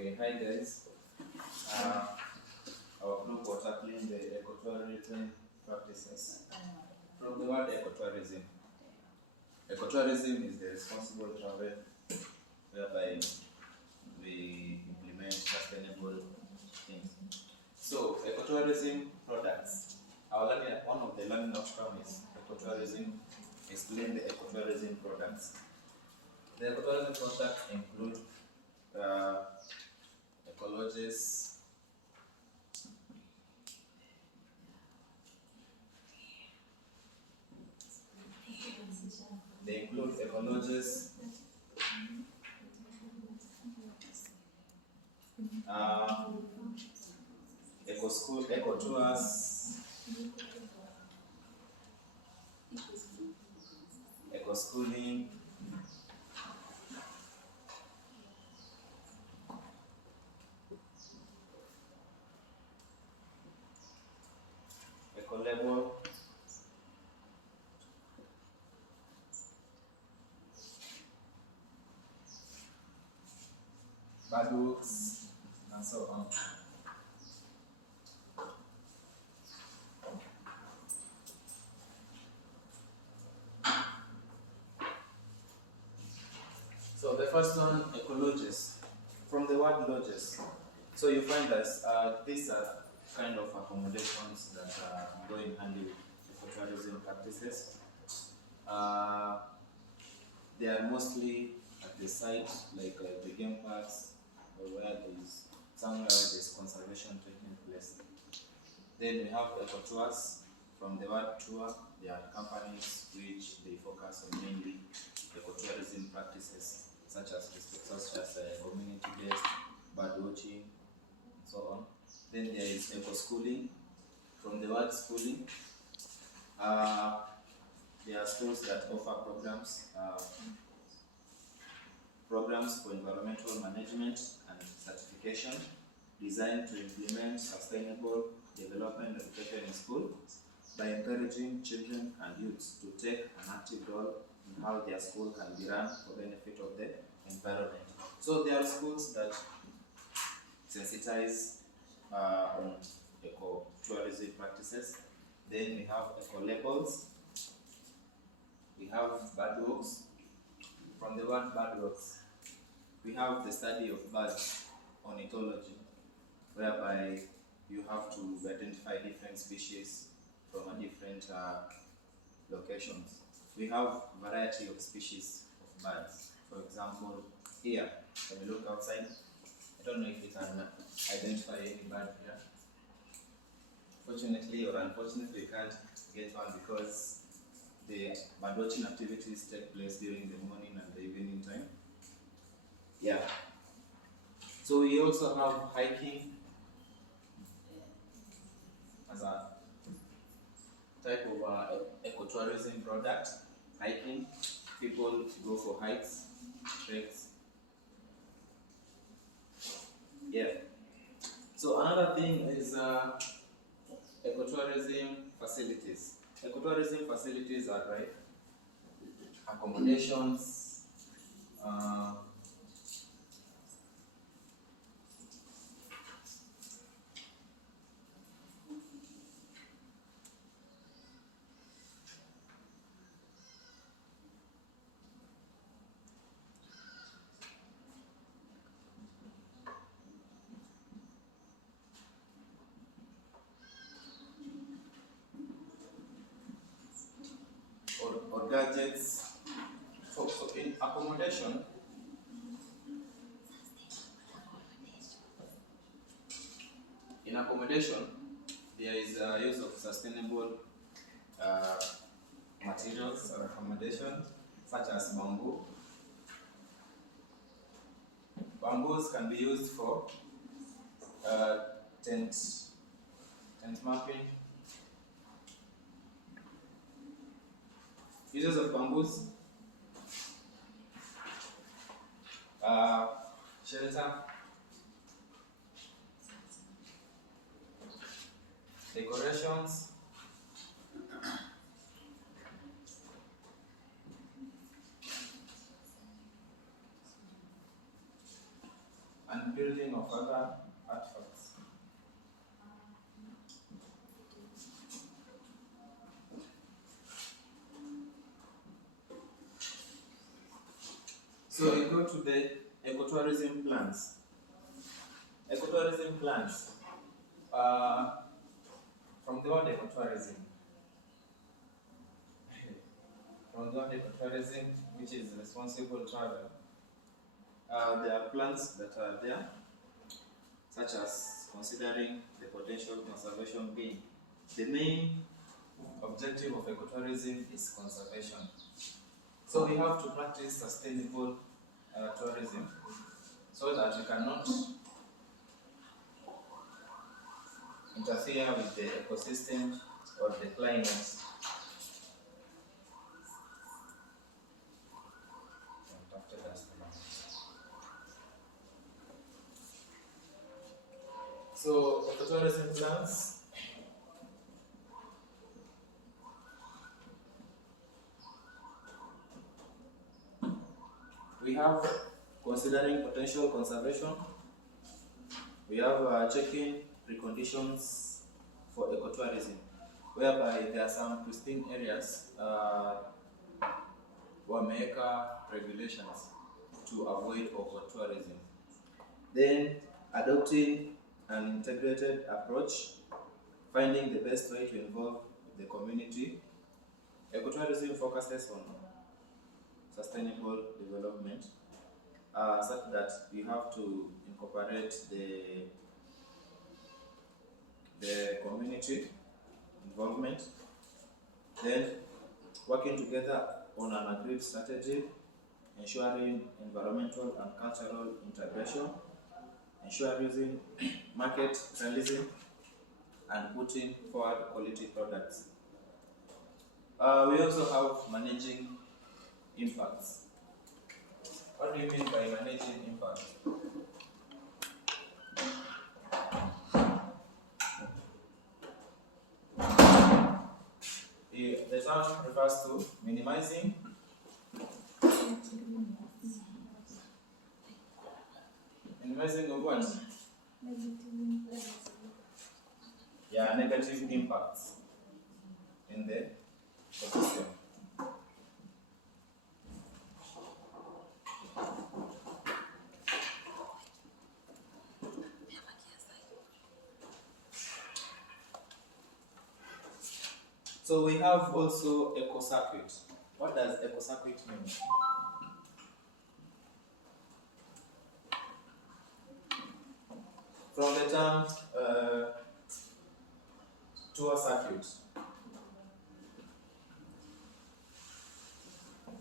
Okay, hi guys. Our group was tackling the ecotourism practices. From the word ecotourism, ecotourism is the responsible travel whereby we implement sustainable things. So, ecotourism products. One of the learning outcomes is ecotourism. Explain the ecotourism products. The ecotourism products include ecologists. They include ecologists, eco tours, eco schooling, eco label, bad books, and so on. So the first one, ecologists. From the word lodges. So you find that these are kind of accommodations that go in handy with ecotourism practices. They are mostly at the site, like the game parks, or where there is somewhere where there is conservation taking place. Then we have eco-tours. From the word tour, they are companies which they focus on mainly ecotourism practices, such as community-based bird watching, and so on. Then there is eco-schooling. From the word schooling, there are schools that offer programs for environmental management and certification designed to implement sustainable development education in school by encouraging children and youths to take an active role in how their school can be run for benefit of the environment. So there are schools that sensitize on eco-tourism practices. Then we have eco-labels. We have bird walks. From the word bird walks, we have the study of birds, ornithology, whereby you have to identify different species from a different locations. We have variety of species of birds. For example, here, when we look outside, I don't know if you can identify any bird here. Fortunately or unfortunately, we can't get one because the birdwatching activities take place during the morning and the evening time. Yeah. So we also have hiking as a type of ecotourism product. Hiking, people go for hikes, treks. Yeah. So another thing is ecotourism facilities. Ecotourism facilities are like accommodations, or gadgets. So in accommodation, there is use of sustainable materials or accommodation, such as bamboo. Bamboos can be used for tent mapping. Uses of bamboos, shelter, decorations, and building of other artifacts. So we go to the ecotourism plans. Ecotourism plans. From the word ecotourism. From the word ecotourism, which is responsible travel. There are plans that are there, such as considering the potential conservation gain. The main objective of ecotourism is conservation. So we have to practice sustainable tourism so that we cannot interfere with the ecosystem or the climate. So ecotourism plans. We have considering potential conservation. We have checking preconditions for ecotourism, whereby there are some pristine areas wameweka regulations to avoid overtourism. Then adopting an integrated approach, finding the best way to involve the community. Ecotourism focuses on sustainable development, such that you have to incorporate the community involvement, then working together on an agreed strategy, ensuring environmental and cultural integration, ensuring market realism, and putting forward quality products. We also have managing impacts. What do you mean by managing impact? The term refers to minimizing what? Yeah, negative impacts in the ecosystem. So we have also eco-circuit. What does eco-circuit mean? From the term tour circuit.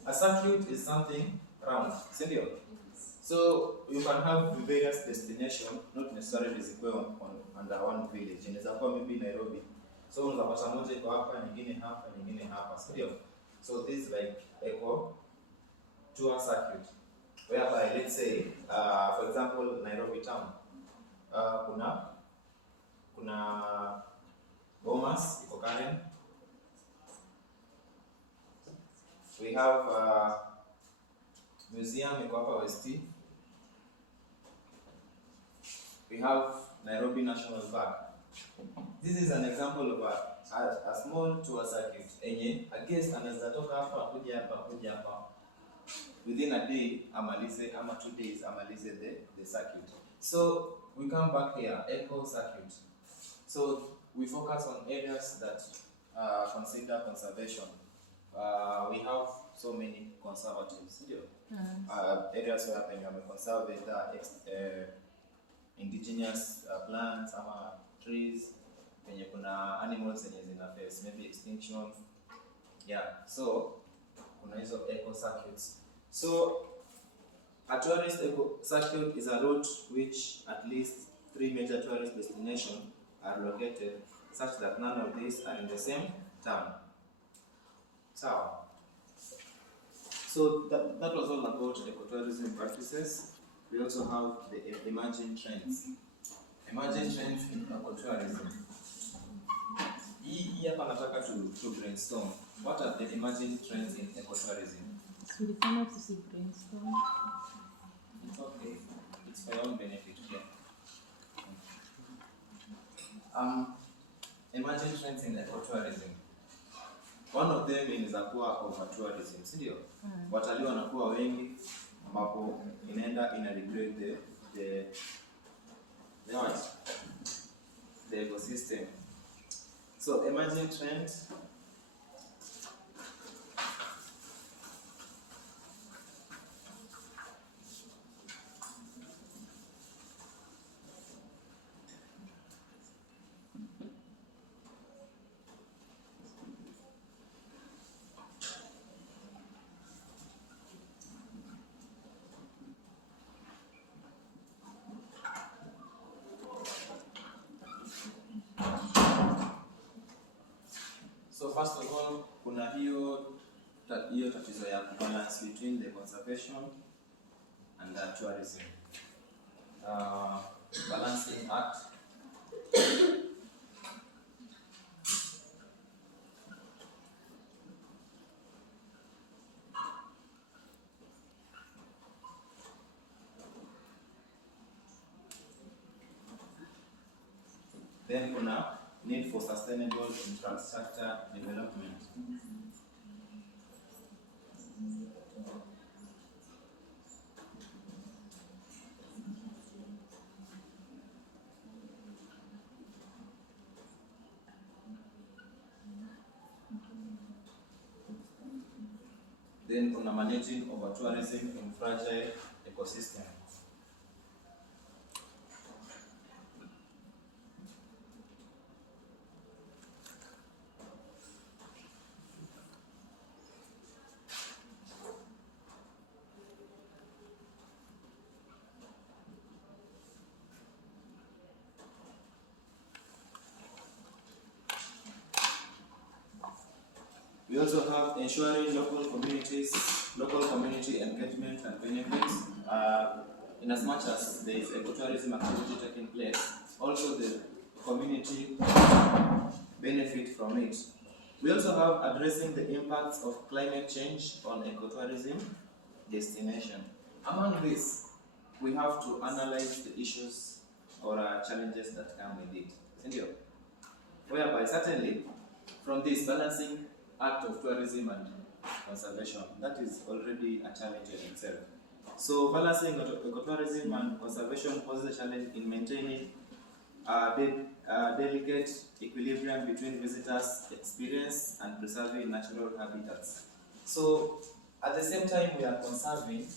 A circuit is something round, isn't it? So you can have various destinations, not necessarily under one village. Inaweza kuwa maybe Nairobi. So unapata moja iko hapa, nyingine hapa, sio? So this is like eco tour circuit, whereby let's say, for example, Nairobi town, kuna Bomas, iko Karen. We have museum iko hapa West. We have Nairobi National Park. This is an example of a small tour circuit. A guest anaweza toka hapa kuja hapa. Within a day, amalize, 2 days, amalize the circuit. So we come back here, eco circuit. So we focus on areas that consider conservation. We have so many conservatives. Areas where we conserve indigenous plants, trees, penye kuna animals zenye zina face maybe extinction. Yeah, so kuna hizo eco circuits. So a tourist eco circuit is a route which at least 3 major tourist destinations are located, such that none of these are in the same town. So that was all about ecotourism practices. We also have the emerging trends. Emerging trends in ecotourism. Hapa nataka to brainstorm. What are the emerging trends in ecotourism? Tulifanya tusi brainstorm. It's It's for your own benefit here. Emerging trends in ecotourism. One of them inaweza kuwa over-tourism, si ndio? Watalii wanakuwa wengi ambapo inaenda ina degrade the ecosystem. So emerging trends first of all, kuna hiyo tatizo ya balance between the conservation and the tourism. Balancing act. Then kuna need for sustainable infrastructure development. Then kuna managing over tourism in fragile ecosystem. We also have ensuring local community engagement and benefits. In as much as there is ecotourism activity taking place, also the community benefit from it. We also have addressing the impacts of climate change on ecotourism destination. Among this, we have to analyze the issues or challenges that come with it. Whereby certainly from this balancing act of tourism and conservation, that is already a challenge in itself. So balancing ecotourism and conservation poses a challenge in maintaining a delicate equilibrium between visitors' experience and preserving natural habitats. So at the same time we are conserving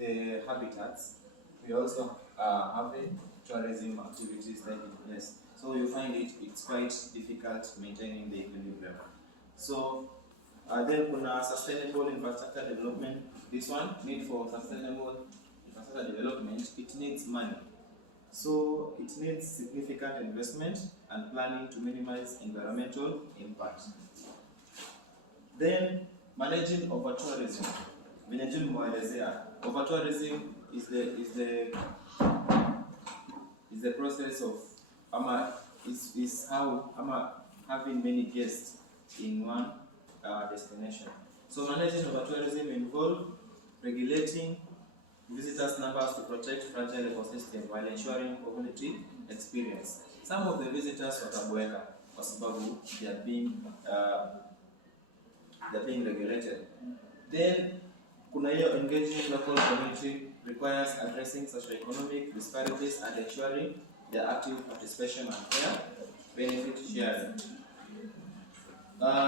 the habitats, we also are having tourism activities taking place. So you find it's quite difficult maintaining the equilibrium. So then kuna sustainable infrastructure development. This one, need for sustainable infrastructure development, it needs money. So it needs significant investment and planning to minimize environmental impact. Then managing over-tourism. Over-tourism is the process of is how having many guests in one destination. So managing over-tourism involves regulating visitors' numbers to protect fragile ecosystem while ensuring community experience. Some of the visitors wataboeka kwa sababu they are being regulated. Then kuna hiyo engaging local community requires addressing socio-economic disparities and ensuring their active participation and fair benefit sharing.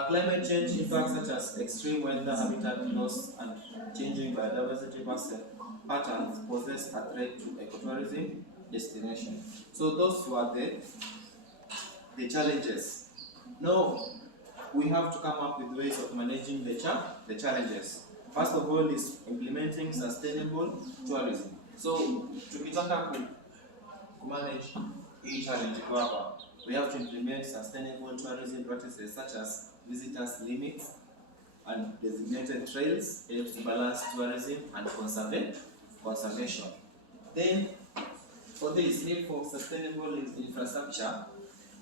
Climate change impacts such as extreme weather, habitat loss, and changing biodiversity patterns poses a threat to ecotourism destination. So those were the challenges. Now we have to come up with ways of managing the challenges. First of all is implementing sustainable tourism. So tukitaka to manage each challenge hapa, we have to implement sustainable tourism practices such as visitors limits and designated trails to balance tourism and conservation. Then for this need for sustainable infrastructure,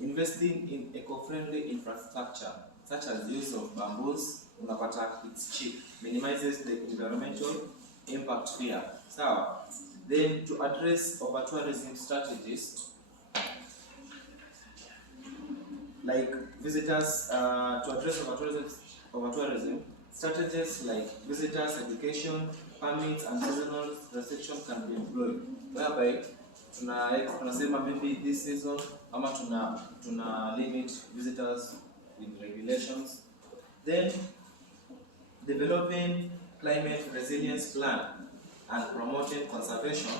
investing in eco-friendly infrastructure such as use of bamboos, unapata it's cheap, minimizes the environmental impact here. So Then to address over-tourism strategies, like visitors, to address over-tourism, strategies like visitors education, permits and seasonal restriction can be employed, whereby tunasema maybe this season ama tuna limit visitors with regulations. Then developing climate resilience plan and promoting conservation.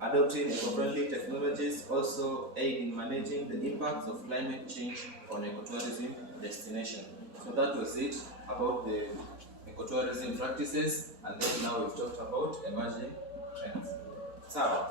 Adopting eco-friendly technologies also aid in managing the impacts of climate change on ecotourism destination. So that was it about the ecotourism practices, and then now we've talked about emerging trends. So